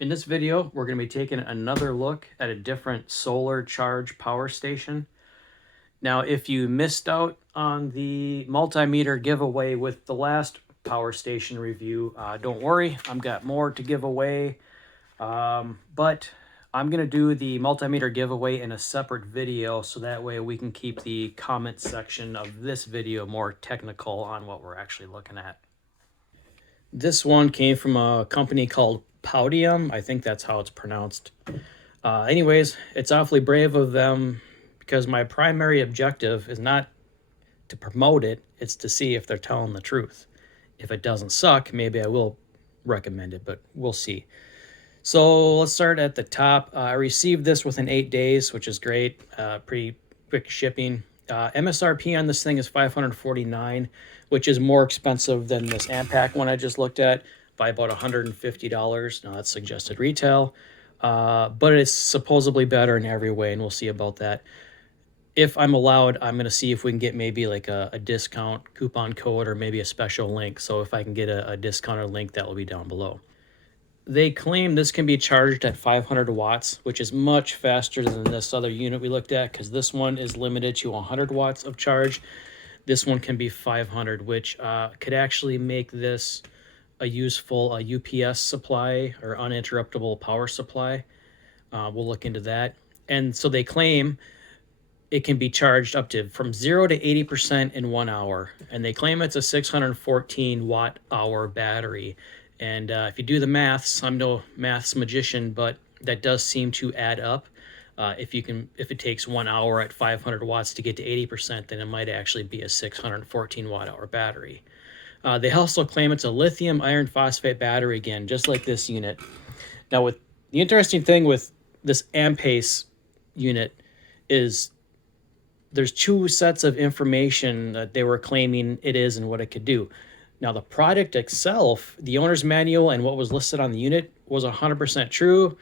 In this video, we're going to be taking another look at a different solar charge power station. Now, if you missed out on the multimeter giveaway with the last power station review, don't worry, I've got more to give away. But I'm going to do the multimeter giveaway in a separate video, so that way we can keep the comment section of this video more technical on what we're actually looking at. This one came from a company called Powdeom. I think that's how it's pronounced. Anyways, it's awfully brave of them because my primary objective is not to promote it, it's to see if they're telling the truth. If it doesn't suck, maybe I will recommend it, but we'll see. So let's start at the top. I received this within 8 days, which is great. Pretty quick shipping. MSRP on this thing is $549, which is more expensive than this Ampac one I just looked at by about $150. Now that's suggested retail, but it's supposedly better in every way, and we'll see about that. If I'm allowed, I'm going to see if we can get maybe like a discount coupon code or maybe a special link. So if I can get a discounted link, that will be down below. They claim this can be charged at 500 watts, which is much faster than this other unit we looked at, because this one is limited to 100 watts of charge. This one can be 500, which could actually make this a useful UPS supply or uninterruptible power supply. We'll look into that. And so they claim it can be charged up to from 0 to 80% in 1 hour. And they claim it's a 614 watt hour battery. And if you do the maths, I'm no maths magician, but that does seem to add up. If it takes 1 hour at 500 watts to get to 80%, then it might actually be a 614 watt hour battery. They also claim it's a lithium iron phosphate battery, again, just like this unit. Now, with the interesting thing with this Ampace unit is there's two sets of information that they were claiming it is and what it could do. Now, the product itself, the owner's manual and what was listed on the unit was 100% true,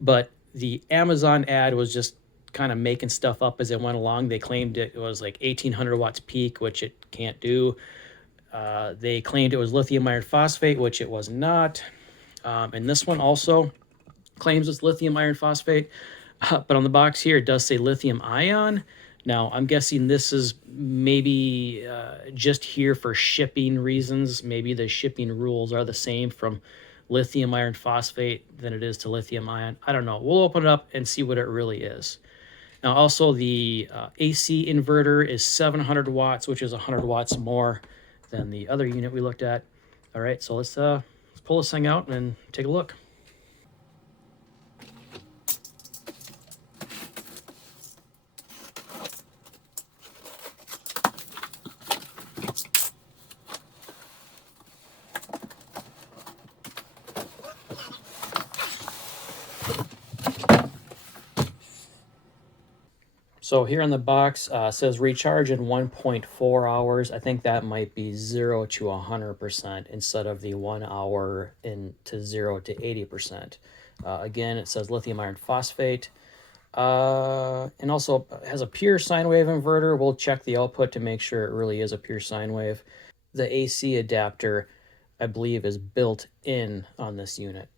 but the Amazon ad was just kind of making stuff up as it went along. They claimed it was like 1800 watts peak, which it can't do. They claimed it was lithium iron phosphate, which it was not. And this one also claims it's lithium iron phosphate, but on the box here it does say lithium ion. Now, I'm guessing this is maybe just here for shipping reasons. Maybe the shipping rules are the same from lithium iron phosphate than it is to lithium ion. I don't know. We'll open it up and see what it really is. Now, also the AC inverter is 700 watts, which is 100 watts more than the other unit we looked at. All right, so let's pull this thing out and take a look. So here on the box says recharge in 1.4 hours. I think that might be 0 to 100% instead of the 1 hour to 0 to 80%. Again, it says lithium iron phosphate. And also has a pure sine wave inverter. We'll check the output to make sure it really is a pure sine wave. The AC adapter, I believe, is built in on this unit.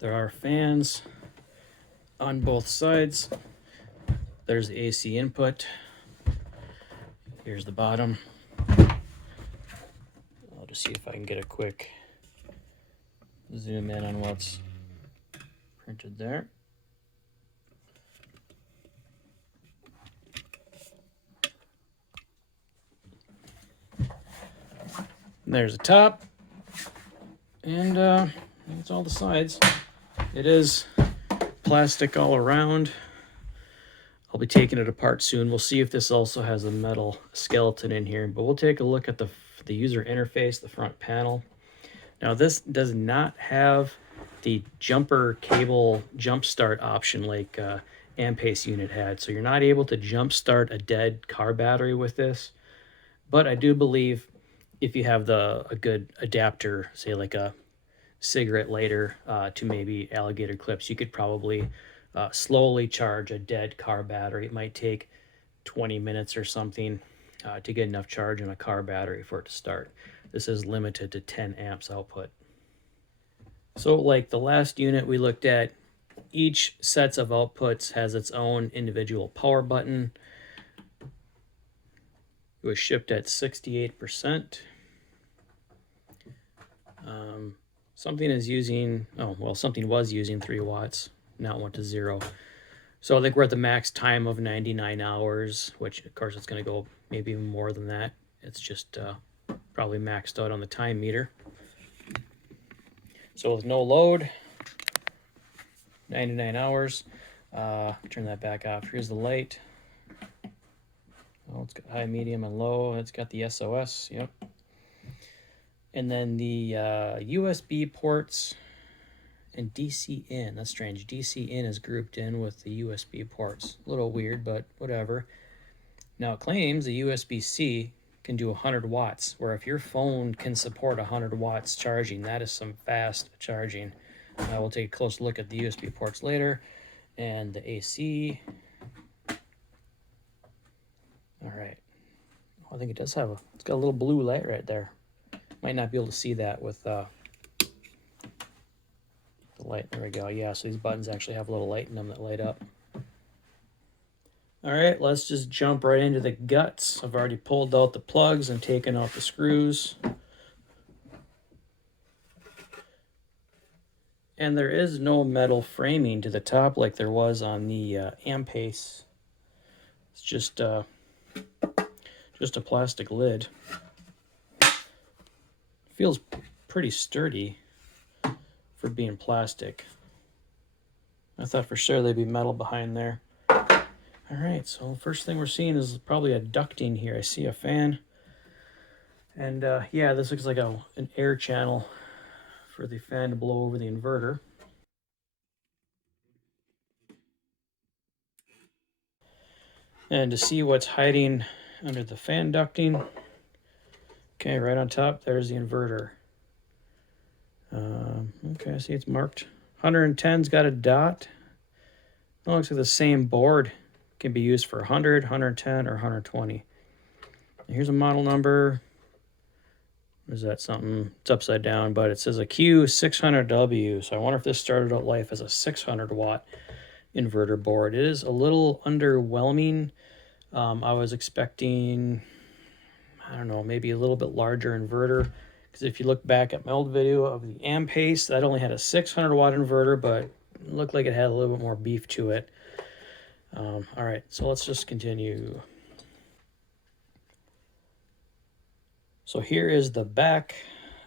There are fans on both sides. There's the AC input. Here's the bottom. I'll just see if I can get a quick zoom in on what's printed there. And there's the top. And that's all the sides. It is plastic all around. I'll be taking it apart soon. We'll see if this also has a metal skeleton in here, but we'll take a look at the user interface, the front panel. Now, this does not have the jumper cable jump start option like AMPACE unit had. So you're not able to jump start a dead car battery with this. But I do believe if you have a good adapter, say like a cigarette lighter to maybe alligator clips, you could probably slowly charge a dead car battery. It might take 20 minutes or something to get enough charge in a car battery for it to start. This is limited to 10 amps output. So like the last unit we looked at, each sets of outputs has its own individual power button. It was shipped at 68%. Something is using, something was using 3 watts. Now it went to 0. So I think we're at the max time of 99 hours, which of course it's going to go maybe even more than that. It's just probably maxed out on the time meter. So with no load, 99 hours. Turn that back off. Here's the light. Oh, it's got high, medium, and low. It's got the SOS. Yep. And then the USB ports and DC in. That's strange. DC in is grouped in with the USB ports. A little weird, but whatever. Now it claims the USB-C can do 100 watts, where if your phone can support 100 watts charging, that is some fast charging. We'll take a close look at the USB ports later. And the AC. All right. I think it does have it's got a little blue light right there. Might not be able to see that with the light. There we go. Yeah, so these buttons actually have a little light in them that light up. All right, let's just jump right into the guts. I've already pulled out the plugs and taken out the screws. And there is no metal framing to the top like there was on the AMPACE. It's just a plastic lid. Feels pretty sturdy for being plastic. I thought for sure they'd be metal behind there. All right, so first thing we're seeing is probably a ducting here. I see a fan. And yeah, this looks like an air channel for the fan to blow over the inverter. And to see what's hiding under the fan ducting, okay, right on top, there's the inverter. Okay, I see it's marked. 110's got a dot. It looks like the same board can be used for 100, 110, or 120. And here's a model number. Is that something? It's upside down, but it says a Q600W. So I wonder if this started out life as a 600 watt inverter board. It is a little underwhelming. I was expecting, I don't know, maybe a little bit larger inverter. Because if you look back at my old video of the AMPACE, that only had a 600 watt inverter, but it looked like it had a little bit more beef to it. All right, so let's just continue. So here is the back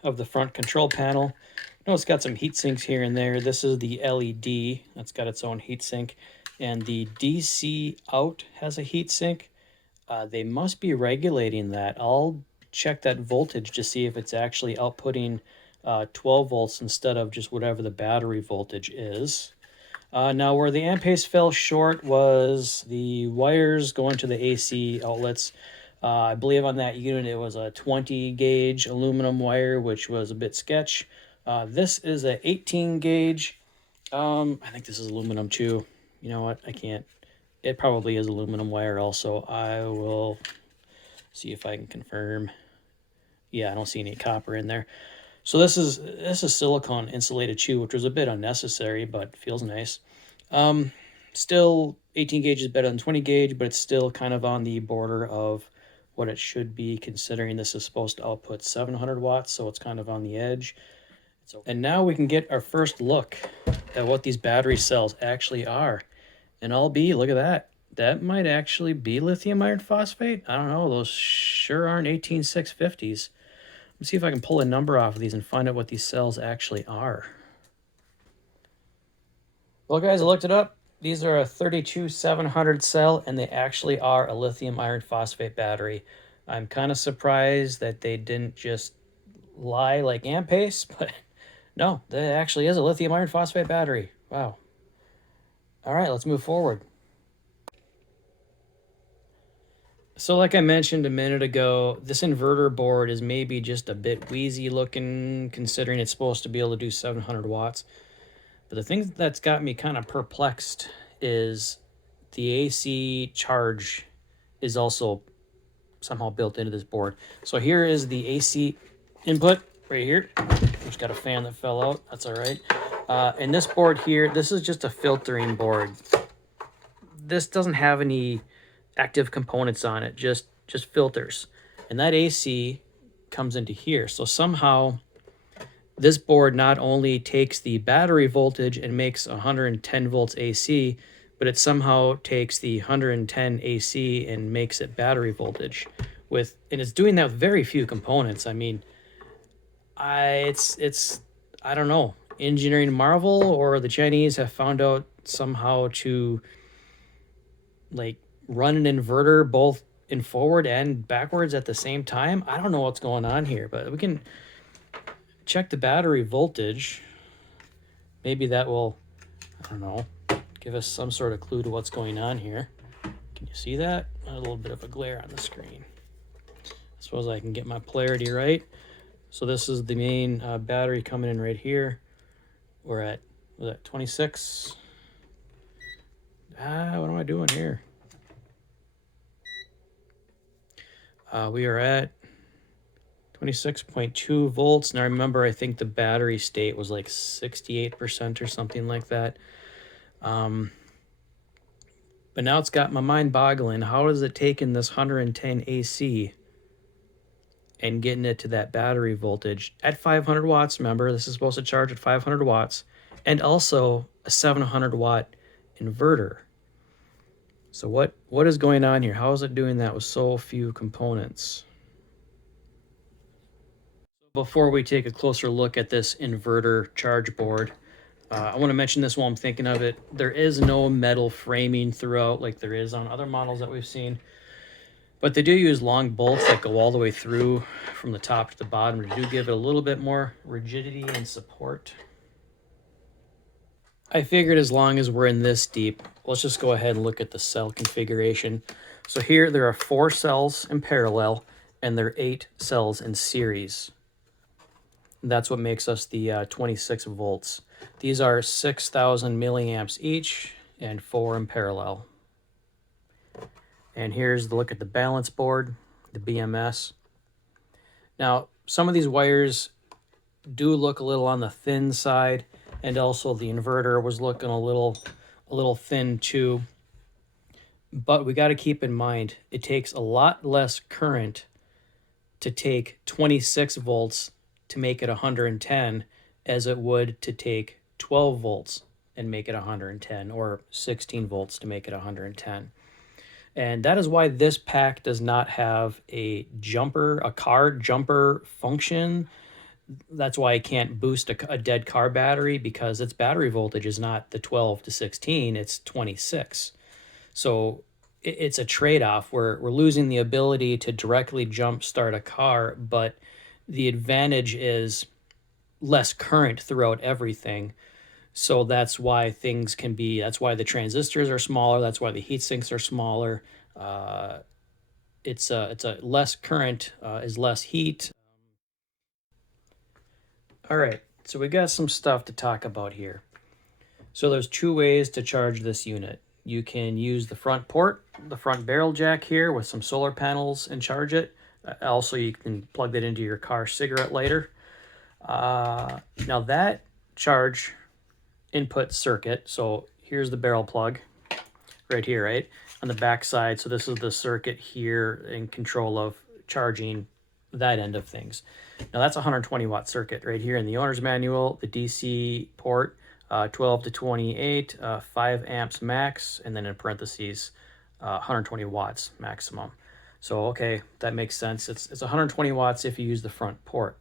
of the front control panel. You know, it's got some heat sinks here and there. This is the LED. That's got its own heat sink. And the DC out has a heat sink. They must be regulating that. I'll check that voltage to see if it's actually outputting 12 volts instead of just whatever the battery voltage is. Now, where the AMPACE fell short was the wires going to the AC outlets. I believe on that unit it was a 20 gauge aluminum wire, which was a bit sketch. This is a 18 gauge. I think this is aluminum too. You know what? I can't. It probably is aluminum wire also. I will see if I can confirm. Yeah, I don't see any copper in there. So this is silicone insulated too, which was a bit unnecessary, but feels nice. Still 18 gauge is better than 20 gauge, but it's still kind of on the border of what it should be, considering this is supposed to output 700 watts, so it's kind of on the edge. And now we can get our first look at what these battery cells actually are. And look at that. That might actually be lithium iron phosphate. I don't know. Those sure aren't 18650s. Let's see if I can pull a number off of these and find out what these cells actually are. Well, guys, I looked it up. These are a 32700 cell, and they actually are a lithium iron phosphate battery. I'm kind of surprised that they didn't just lie like AMPACE, but no, that actually is a lithium iron phosphate battery. Wow. All right, let's move forward. So like I mentioned a minute ago, this inverter board is maybe just a bit wheezy looking considering it's supposed to be able to do 700 watts. But the thing that's got me kind of perplexed is the AC charge is also somehow built into this board. So here is the AC input right here. Just got a fan that fell out. That's all right. And this board here, this is just a filtering board. This doesn't have any active components on it, just filters. And that AC comes into here. So somehow this board not only takes the battery voltage and makes 110 volts AC, but it somehow takes the 110 AC and makes it battery voltage and it's doing that with very few components. I mean, it's I don't know, engineering marvel, or the Chinese have found out somehow to like run an inverter both in forward and backwards at the same time. I don't know what's going on here, but we can check the battery voltage. Maybe that will, I don't know, give us some sort of clue to what's going on here. Can you see that? A little bit of a glare on the screen. I suppose I can get my polarity right. So this is the main battery coming in right here. We're at, was that 26? What am I doing here? We are at 26.2 volts. Now remember, I think the battery state was like 68% or something like that. But now it's got my mind boggling. How is it taking this 110 AC and getting it to that battery voltage at 500 watts? Remember, this is supposed to charge at 500 watts and also a 700 watt inverter. So what is going on here? How is it doing that with so few components? Before we take a closer look at this inverter charge board, I want to mention this while I'm thinking of it. There is no metal framing throughout like there is on other models that we've seen. But they do use long bolts that go all the way through from the top to the bottom to do give it a little bit more rigidity and support. I figured as long as we're in this deep, let's just go ahead and look at the cell configuration. So here there are 4 cells in parallel and there are 8 cells in series. That's what makes us the 26 volts. These are 6,000 milliamps each and 4 in parallel. And here's the look at the balance board, the BMS. Now, some of these wires do look a little on the thin side, and also the inverter was looking a little thin too. But we got to keep in mind, it takes a lot less current to take 26 volts to make it 110 as it would to take 12 volts and make it 110, or 16 volts to make it 110. And that is why this pack does not have a car jumper function. That's why I can't boost a dead car battery, because its battery voltage is not the 12 to 16, it's 26. So it's a trade-off. We're losing the ability to directly jump start a car, but the advantage is less current throughout everything. So that's why that's why the transistors are smaller. That's why the heat sinks are smaller. It's a less current, is less heat. All right, so we got some stuff to talk about here. So there's 2 ways to charge this unit. You can use the front port, the front barrel jack here with some solar panels, and charge it. Also, you can plug that into your car cigarette lighter. Now that charge input circuit, so here's the barrel plug right here, right on the back side. So this is the circuit here in control of charging that end of things. Now that's a 120 watt circuit right here in the owner's manual. The DC port, 12 to 28, 5 amps max, and then in parentheses 120 watts maximum. So okay, that makes sense. It's 120 watts if you use the front port.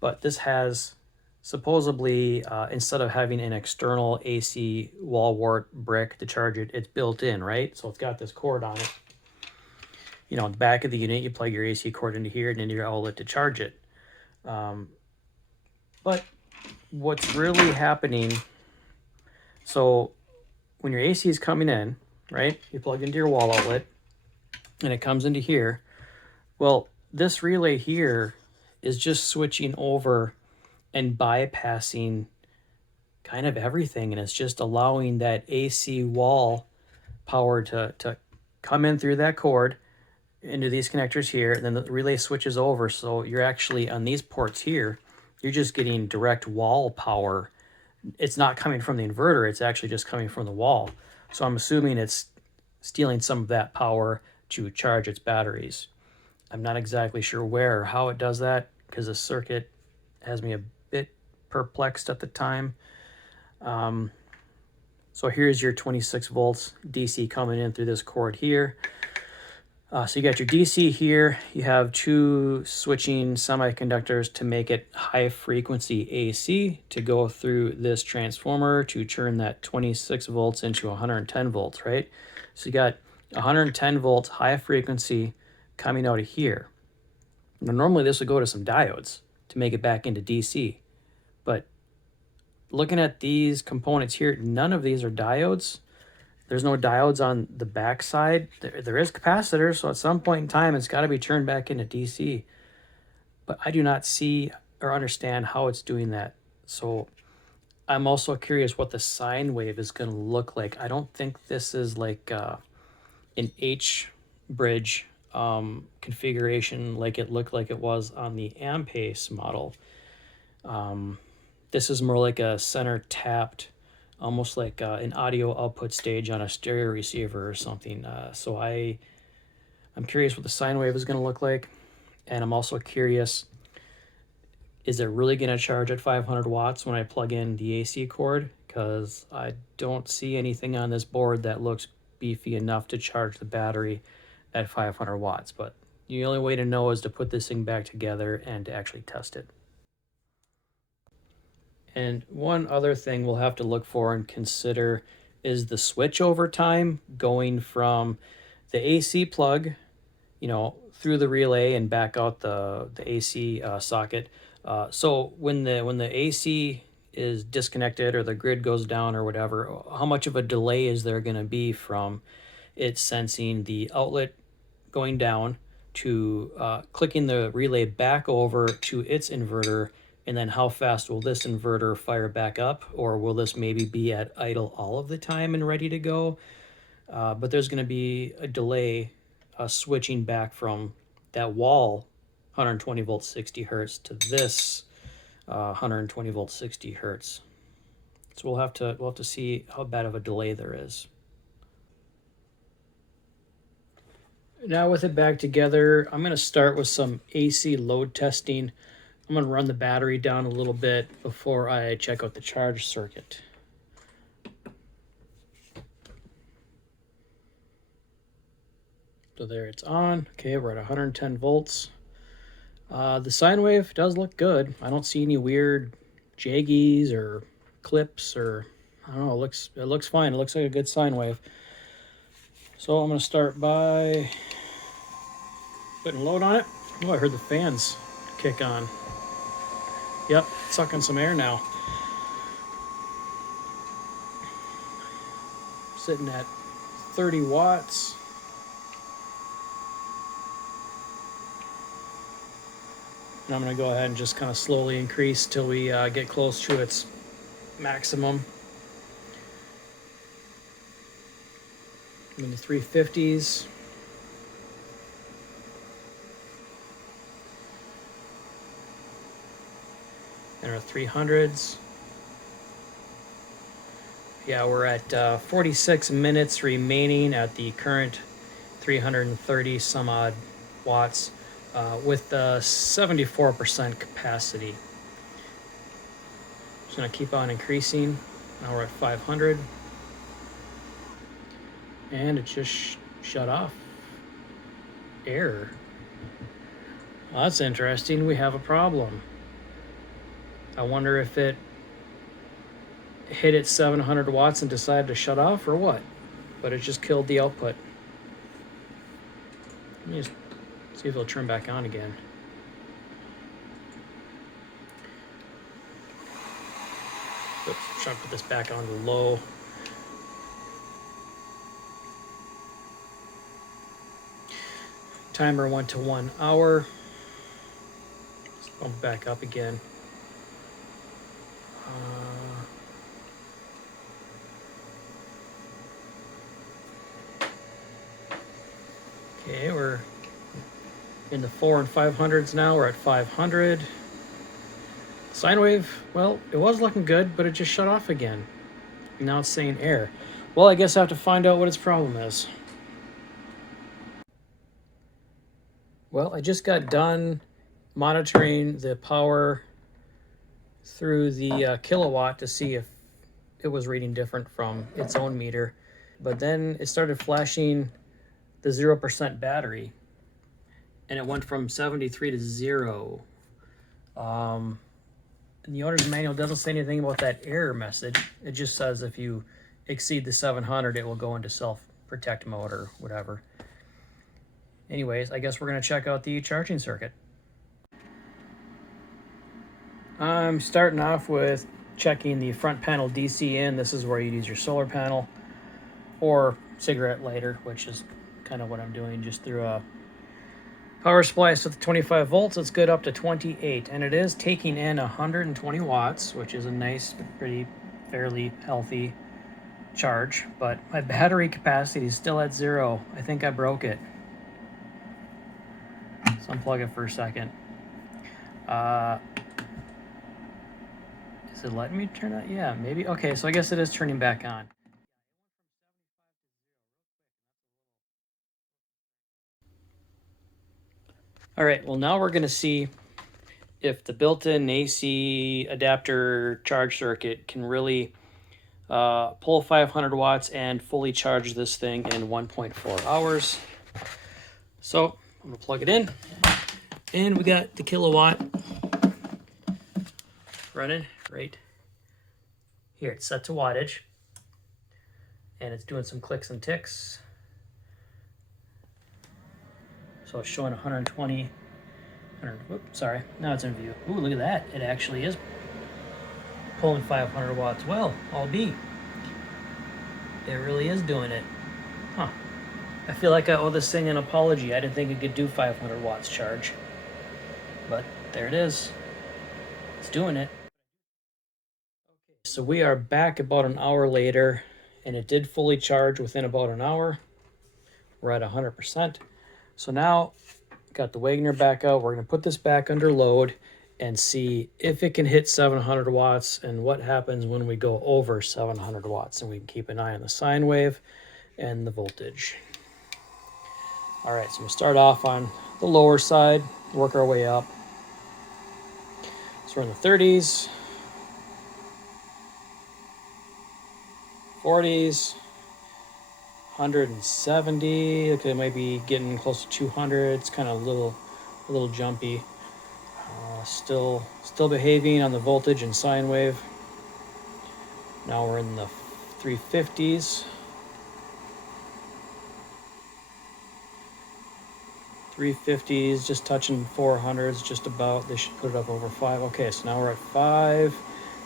But this has supposedly, instead of having an external AC wall wart brick to charge it, it's built in, right? So it's got this cord on it. You know, the back of the unit, you plug your AC cord into here and into your outlet to charge it. But what's really happening, so when your AC is coming in, right, you plug into your wall outlet, and it comes into here. Well, this relay here is just switching over and bypassing kind of everything, and it's just allowing that AC wall power to come in through that cord into these connectors here, and then the relay switches over. So you're actually on these ports here, you're just getting direct wall power. It's not coming from the inverter, it's actually just coming from the wall. So I'm assuming it's stealing some of that power to charge its batteries. I'm not exactly sure where or how it does that, because the circuit has me a bit perplexed at the time. So here's your 26 volts DC coming in through this cord here. So you got your DC here. You have two switching semiconductors to make it high frequency AC to go through this transformer to turn that 26 volts into 110 volts, right? So you got 110 volts high frequency coming out of here. Now, normally this would go to some diodes to make it back into DC, but looking at these components here, none of these are diodes. There's no diodes on the back side. There is capacitors, so at some point in time, it's got to be turned back into DC. But I do not see or understand how it's doing that. So I'm also curious what the sine wave is going to look like. I don't think this is like an H bridge configuration like it looked like it was on the Ampace model. This is more like a center tapped, almost like an audio output stage on a stereo receiver or something. So I'm curious what the sine wave is going to look like. And I'm also curious, is it really going to charge at 500 watts when I plug in the AC cord? Because I don't see anything on this board that looks beefy enough to charge the battery at 500 watts. But the only way to know is to put this thing back together and to actually test it. And one other thing we'll have to look for and consider is the switchover time going from the AC plug, through the relay and back out the AC socket. So when the AC is disconnected or the grid goes down or whatever, how much of a delay is there going to be from it sensing the outlet going down to clicking the relay back over to its inverter? And then how fast will this inverter fire back up? Or will this maybe be at idle all of the time and ready to go? But there's going to be a delay switching back from that wall 120 volts 60 hertz to this 120 volts 60 hertz. So we'll have to see how bad of a delay there is. Now with it back together, I'm going to start with some AC load testing. I'm going to run the battery down a little bit before I check out the charge circuit. So there, it's on. Okay, we're at 110 volts. The sine wave does look good. I don't see any weird jaggies or clips or, I don't know, it looks fine. It looks like a good sine wave. So I'm going to start by putting load on it. Oh, I heard the fans kick on. Yep, sucking some air now. Sitting at 30 watts. And I'm going to go ahead and just kind of slowly increase till we get close to its maximum. In the 350s. And our 300s. Yeah, we're at 46 minutes remaining at the current 330 some odd watts with 74% capacity. Just gonna keep on increasing. Now we're at 500. And it just shut off. Error. Well, that's interesting. We have a problem. I wonder if it hit its 700 watts and decided to shut off or what. But it just killed the output. Let me just see if it'll turn back on again. Oops, try to put this back on to low. Timer went to 1 hour. Let's bump back up again. Okay, we're in the 400 and 500s now. We're at 500. Sine wave, well, it was looking good, but it just shut off again. Now it's saying error. Well, I guess I have to find out what its problem is. Well, I just got done monitoring the power through the kilowatt to see if it was reading different from its own meter. But then it started flashing the 0% battery, and it went from 73 to 0. And the owner's manual doesn't say anything about that error message. It just says if you exceed the 700, it will go into self-protect mode or whatever. Anyways, I guess we're going to check out the charging circuit. I'm starting off with checking the front panel DC in. This is where you use your solar panel or cigarette lighter, which is kind of what I'm doing, just through a power splice with 25 volts. It's good up to 28, and it is taking in 120 watts, which is a nice, pretty, fairly healthy charge, but my battery capacity is still at 0. I think I broke it. So unplug it for a second. Is it letting me turn it? Yeah, maybe. Okay, so I guess it is turning back on. All right, well, now we're going to see if the built-in AC adapter charge circuit can really pull 500 watts and fully charge this thing in 1.4 hours. So I'm going to plug it in, and we got the kilowatt running right here. It's set to wattage, and it's doing some clicks and ticks. So it's showing 120, whoops, sorry, now it's in view. Ooh, look at that. It actually is pulling 500 watts. Well, I'll be. It really is doing it. Huh. I feel like I owe this thing an apology. I didn't think it could do 500 watts charge. But there it is. It's doing it. So we are back about an hour later, and it did fully charge within about an hour. We're at 100%. So now, got the Wagner back out. We're going to put this back under load and see if it can hit 700 watts and what happens when we go over 700 watts. And we can keep an eye on the sine wave and the voltage. All right, so we'll start off on the lower side, work our way up. So we're in the 30s, 40s, 170. Okay, it might be getting close to 200. It's kind of a little jumpy. Still behaving on the voltage and sine wave. Now we're in the 350s. 350s, just touching 400s, just about. They should put it up over 5. Okay, so now we're at 5.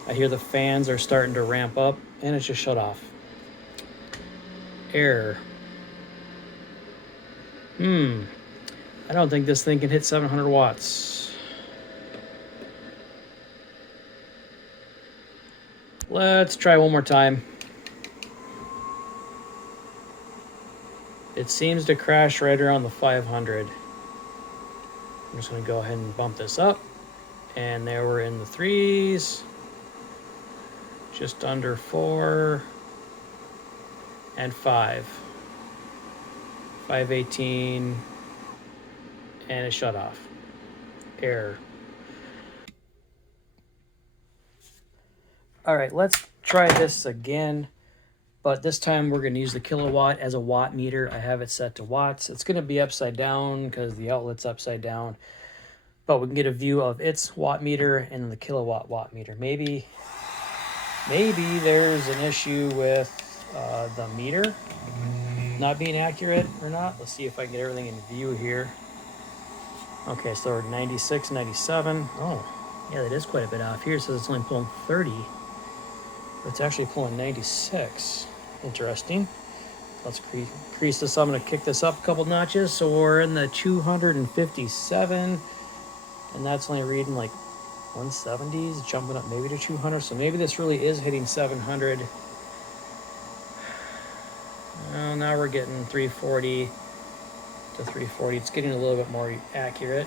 I hear the fans are starting to ramp up, and it just shut off. Error. I don't think this thing can hit 700 watts. Let's try one more time. It seems to crash right around the 500. I'm just going to go ahead and bump this up. And there we're in the 3s. Just under 4. And 5. 518. And it shut off. Error. All right, let's try this again. But this time we're going to use the kilowatt as a watt meter. I have it set to watts. It's going to be upside down because the outlet's upside down. But we can get a view of its watt meter and the kilowatt watt meter. Maybe there's an issue with the meter not being accurate or not. Let's see if I can get everything in view here. Okay, so we're 96, 97. Oh, yeah, that is quite a bit off. Here it says it's only pulling 30. But it's actually pulling 96. Interesting. Let's increase this. I'm going to kick this up a couple notches. So we're in the 257, and that's only reading like 170s, jumping up maybe to 200. So maybe this really is hitting 700. Well, now we're getting 340 to 340. It's getting a little bit more accurate.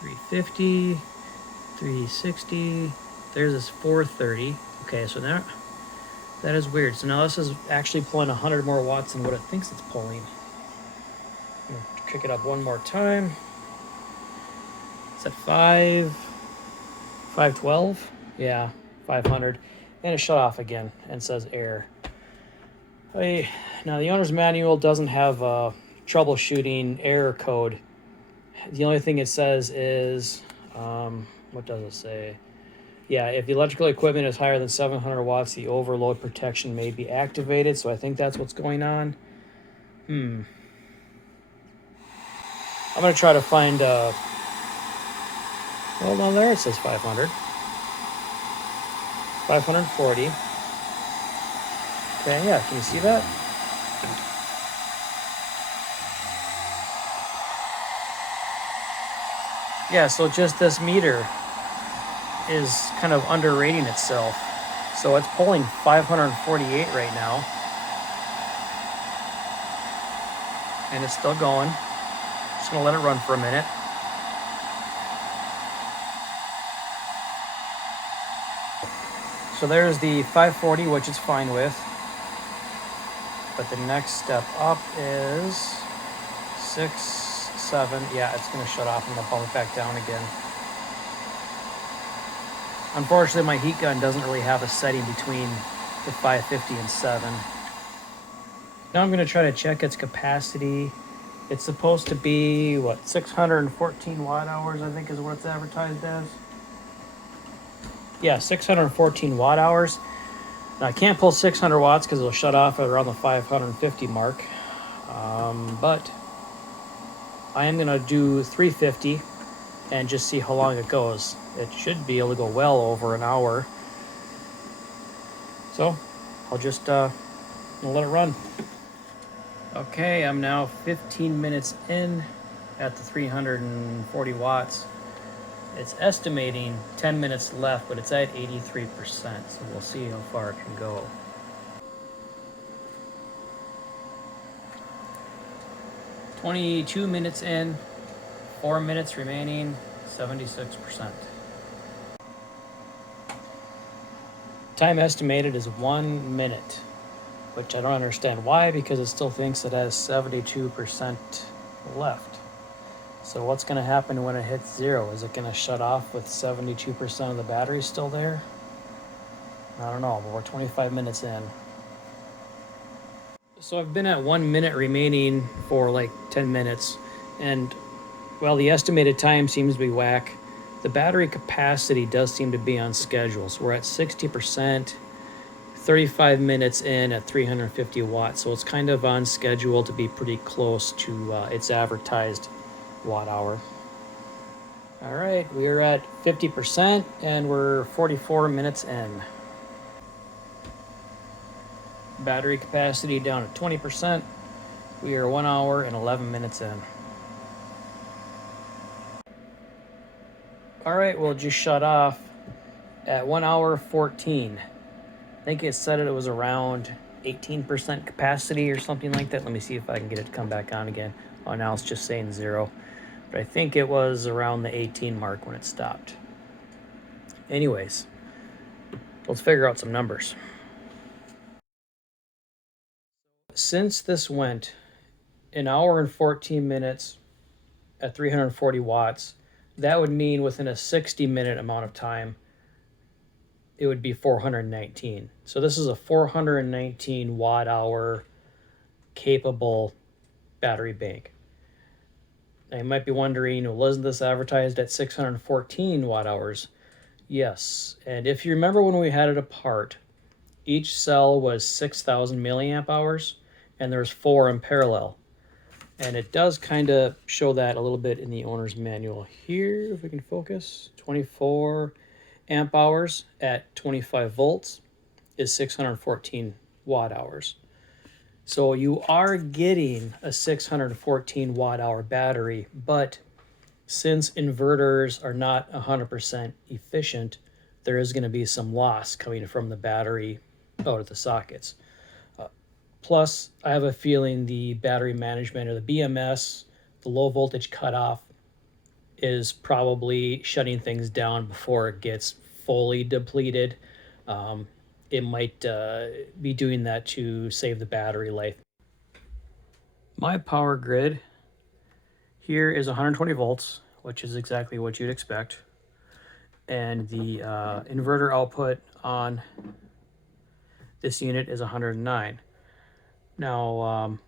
350, 360. There's this 430. Okay, so now that is weird. So now this is actually pulling 100 more watts than what it thinks it's pulling. I'm gonna kick it up one more time. It's at 512. Yeah, 500. And it shut off again and says error. Hey, now the owner's manual doesn't have a troubleshooting error code. The only thing it says is, what does it say? Yeah, if the electrical equipment is higher than 700 watts, the overload protection may be activated. So I think that's what's going on. I'm going to try to find, well, no, there it says 500. 540. Okay, yeah, can you see that? Yeah, so just this meter is kind of underrating itself. So it's pulling 548 right now. And it's still going. Just gonna let it run for a minute. So there's the 540, which it's fine with. But the next step up is 6, 7. Yeah, it's gonna shut off. I'm gonna bump it back down again. Unfortunately, my heat gun doesn't really have a setting between the 550 and 7. Now I'm gonna try to check its capacity. It's supposed to be, what, 614 watt hours, I think is what it's advertised as. Yeah, 614 watt hours. Now I can't pull 600 watts because it'll shut off at around the 550 mark. But I am gonna do 350 and just see how long it goes. It should be able to go well over an hour. So I'll just let it run. Okay, I'm now 15 minutes in at the 340 watts. It's estimating 10 minutes left, but it's at 83%, so we'll see how far it can go. "22 minutes in, 4 minutes remaining, 76%. Time estimated is 1 minute, which I don't understand why, because it still thinks it has 72% left. So what's going to happen when it hits 0? Is it going to shut off with 72% of the battery still there? I don't know, but we're 25 minutes in. So I've been at 1 minute remaining for like 10 minutes, and while the estimated time seems to be whack, the battery capacity does seem to be on schedule. So we're at 60%, 35 minutes in at 350 watts. So it's kind of on schedule to be pretty close to its advertised watt hour. All right, we are at 50% and we're 44 minutes in. Battery capacity down at 20%. We are 1 hour and 11 minutes in. All right, we'll just shut off at 1 hour 14. I think it said it was around 18% capacity or something like that. Let me see if I can get it to come back on again. Oh, now it's just saying 0. But I think it was around the 18 mark when it stopped. Anyways, let's figure out some numbers. Since this went an hour and 14 minutes at 340 watts, that would mean within a 60-minute amount of time, it would be 419. So this is a 419 watt hour capable battery bank. Now you might be wondering, well, isn't this advertised at 614 watt hours? Yes, and if you remember when we had it apart, each cell was 6,000 milliamp hours, and there's 4 in parallel. And it does kind of show that a little bit in the owner's manual here, if we can focus. 24 amp hours at 25 volts is 614 watt hours. So you are getting a 614 watt hour battery, but since inverters are not 100% efficient, there is going to be some loss coming from the battery out of the sockets. Plus, I have a feeling the battery management or the BMS, the low voltage cutoff, is probably shutting things down before it gets fully depleted. It might be doing that to save the battery life. My power grid here is 120 volts, which is exactly what you'd expect. And the inverter output on this unit is 109. Now,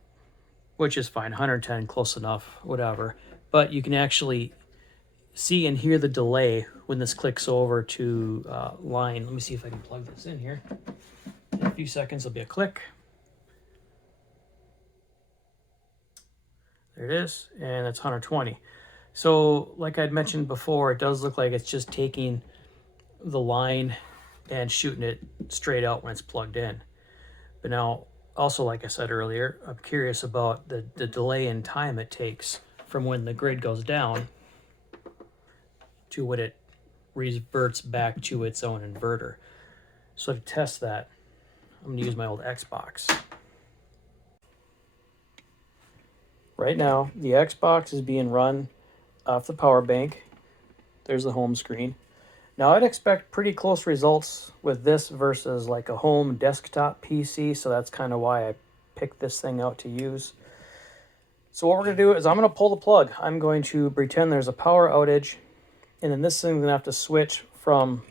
which is fine, 110, close enough, whatever. But you can actually see and hear the delay when this clicks over to line. Let me see if I can plug this in here. In a few seconds, there'll be a click. There it is, and that's 120. So, like I'd mentioned before, it does look like it's just taking the line and shooting it straight out when it's plugged in. But now, also, like I said earlier, I'm curious about the delay in time it takes from when the grid goes down to when it reverts back to its own inverter. So to test that, I'm going to use my old Xbox. Right now, the Xbox is being run off the power bank. There's the home screen. Now, I'd expect pretty close results with this versus like a home desktop PC, so that's kind of why I picked this thing out to use. So what we're going to do is I'm going to pull the plug. I'm going to pretend there's a power outage, and then this thing's going to have to switch from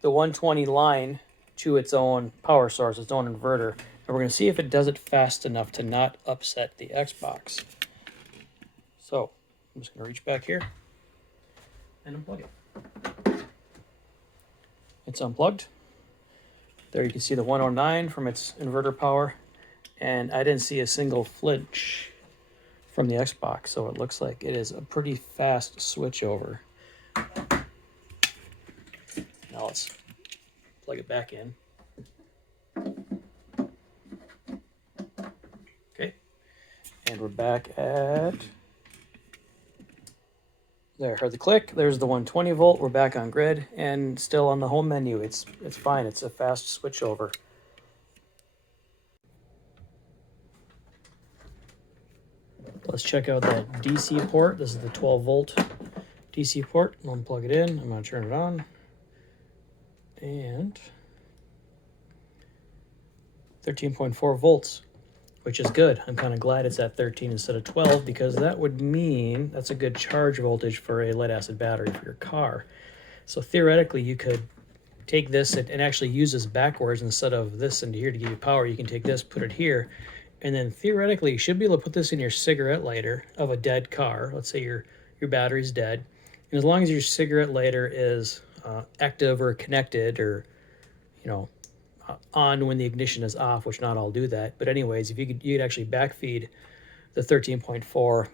the 120 line to its own power source, its own inverter. And we're going to see if it does it fast enough to not upset the Xbox. So I'm just going to reach back here and unplug it. It's unplugged. There you can see the 109 from its inverter power. And I didn't see a single flinch from the Xbox, so it looks like it is a pretty fast switch over. Now let's plug it back in. Okay, and we're back at, there, heard the click. There's the 120 volt. We're back on grid and still on the home menu. It's fine. It's a fast switch over. Let's check out that DC port. This is the 12 volt DC port. I'm gonna plug it in. I'm gonna turn it on. And 13.4 volts, which is good. I'm kind of glad it's at 13 instead of 12 because that would mean that's a good charge voltage for a lead acid battery for your car. So theoretically, you could take this and actually use this backwards instead of this into here to give you power. You can take this, put it here, and then theoretically, you should be able to put this in your cigarette lighter of a dead car. Let's say your battery's dead. And as long as your cigarette lighter is active or connected or, on when the ignition is off, which not all do that. But anyways, if you could actually backfeed the 13.4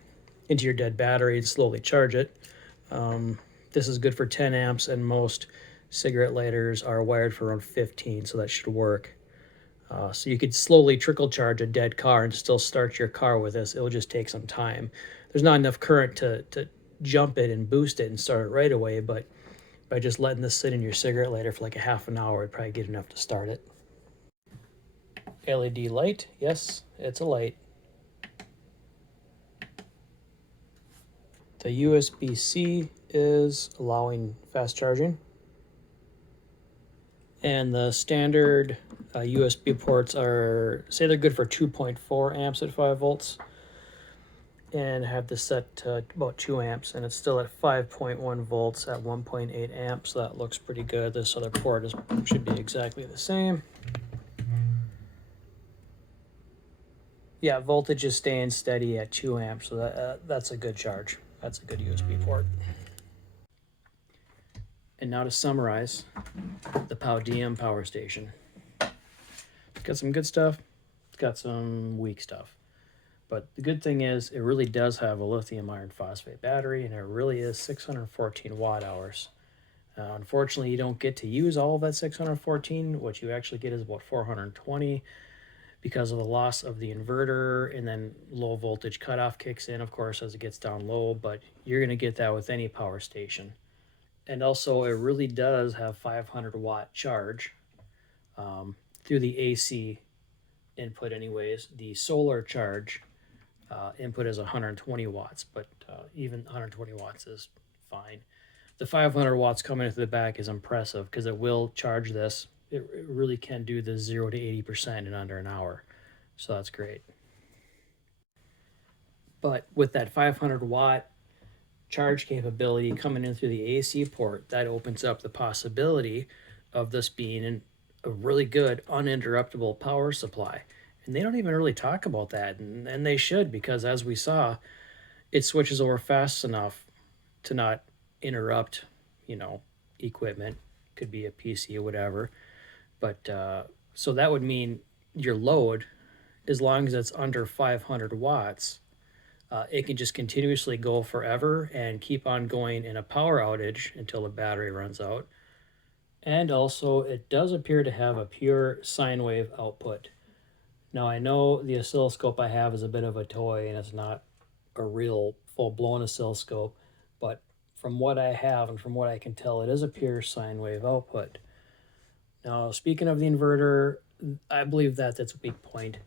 into your dead battery and slowly charge it. This is good for 10 amps, and most cigarette lighters are wired for around 15, so that should work. So you could slowly trickle charge a dead car and still start your car with this. It'll just take some time. There's not enough current to jump it and boost it and start it right away, but by just letting this sit in your cigarette lighter for like a half an hour, it'd probably get enough to start it. LED light, yes, it's a light. The USB-C is allowing fast charging. And the standard USB ports are, say they're good for 2.4 amps at 5 volts. And have this set to about 2 amps, and it's still at 5.1 volts at 1.8 amps. So that looks pretty good. This other port should be exactly the same. Yeah, voltage is staying steady at 2 amps, so that's a good charge. That's a good USB port. And now to summarize the Powdeom power station. It's got some good stuff. It's got some weak stuff. But the good thing is it really does have a lithium iron phosphate battery, and it really is 614 watt hours. Unfortunately, you don't get to use all of that 614. What you actually get is about 420 because of the loss of the inverter, and then low voltage cutoff kicks in, of course, as it gets down low, but you're going to get that with any power station. And also, it really does have 500 watt charge through the AC input anyways. The solar charge input is 120 watts, but even 120 watts is fine. The 500 watts coming into the back is impressive because it will charge this. It really can do the 0 to 80% in under an hour. So that's great. But with that 500 watt charge capability coming in through the AC port, that opens up the possibility of this being a really good uninterruptible power supply. And they don't even really talk about that, and they should, because as we saw, it switches over fast enough to not interrupt, equipment. Could be a PC or whatever. But so that would mean your load, as long as it's under 500 watts, it can just continuously go forever and keep on going in a power outage until the battery runs out. And also, it does appear to have a pure sine wave output. Now, I know the oscilloscope I have is a bit of a toy and it's not a real full-blown oscilloscope, but from what I have and from what I can tell, it is a pure sine wave output. Now, speaking of the inverter, I believe that that's a weak point.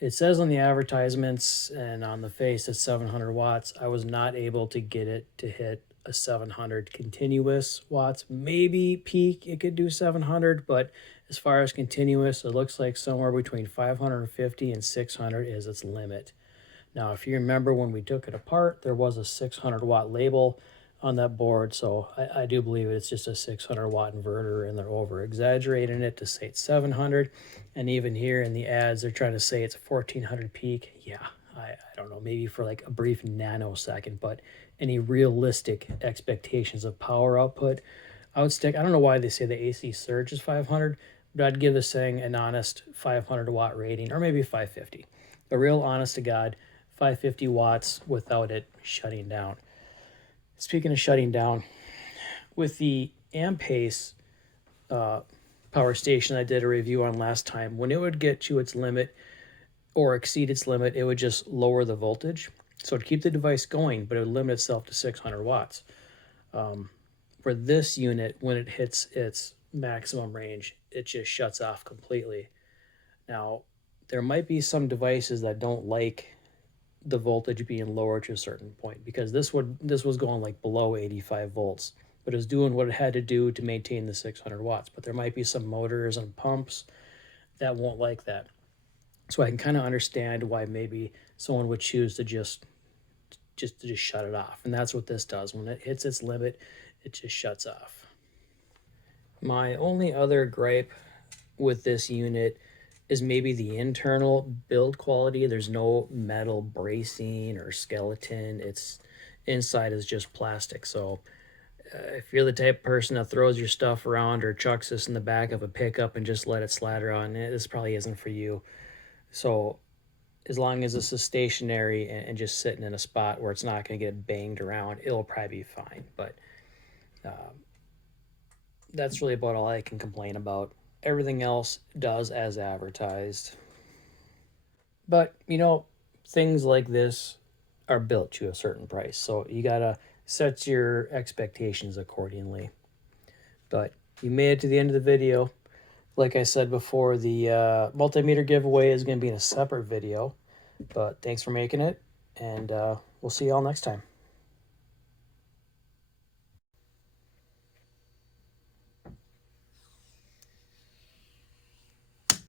It says on the advertisements and on the face it's 700 watts. I was not able to get it to hit a 700 continuous watts. Maybe peak it could do 700, but as far as continuous, it looks like somewhere between 550 and 600 is its limit. Now, if you remember when we took it apart, there was a 600 watt label on that board, so I do believe it's just a 600 watt inverter, and they're over exaggerating it to say it's 700. And even here in the ads, they're trying to say it's 1400 peak. Yeah, I don't know, maybe for like a brief nanosecond, but any realistic expectations of power output, I would stick. I don't know why they say the AC surge is 500, but I'd give this thing an honest 500 watt rating, or maybe 550. A real honest to God 550 watts without it shutting down. Speaking of shutting down, with the Ampace power station I did a review on last time, when it would get to its limit or exceed its limit, it would just lower the voltage. So it'd keep the device going, but it would limit itself to 600 watts. For this unit, when it hits its maximum range, it just shuts off completely. Now, there might be some devices that don't like the voltage being lower to a certain point, because this was going like below 85 volts, but it was doing what it had to do to maintain the 600 watts. But there might be some motors and pumps that won't like that. So I can kind of understand why maybe someone would choose to just shut it off. And that's what this does. When it hits its limit, it just shuts off. My only other gripe with this unit is maybe the internal build quality. There's no metal bracing or skeleton. It's inside is just plastic. So if you're the type of person that throws your stuff around or chucks this in the back of a pickup and just let it slatter on, this probably isn't for you. So as long as this is stationary and just sitting in a spot where it's not going to get banged around, it'll probably be fine. But that's really about all I can complain about. Everything else does as advertised. But, things like this are built to a certain price. So you got to set your expectations accordingly. But you made it to the end of the video. Like I said before, the multimeter giveaway is going to be in a separate video. But thanks for making it, and we'll see you all next time.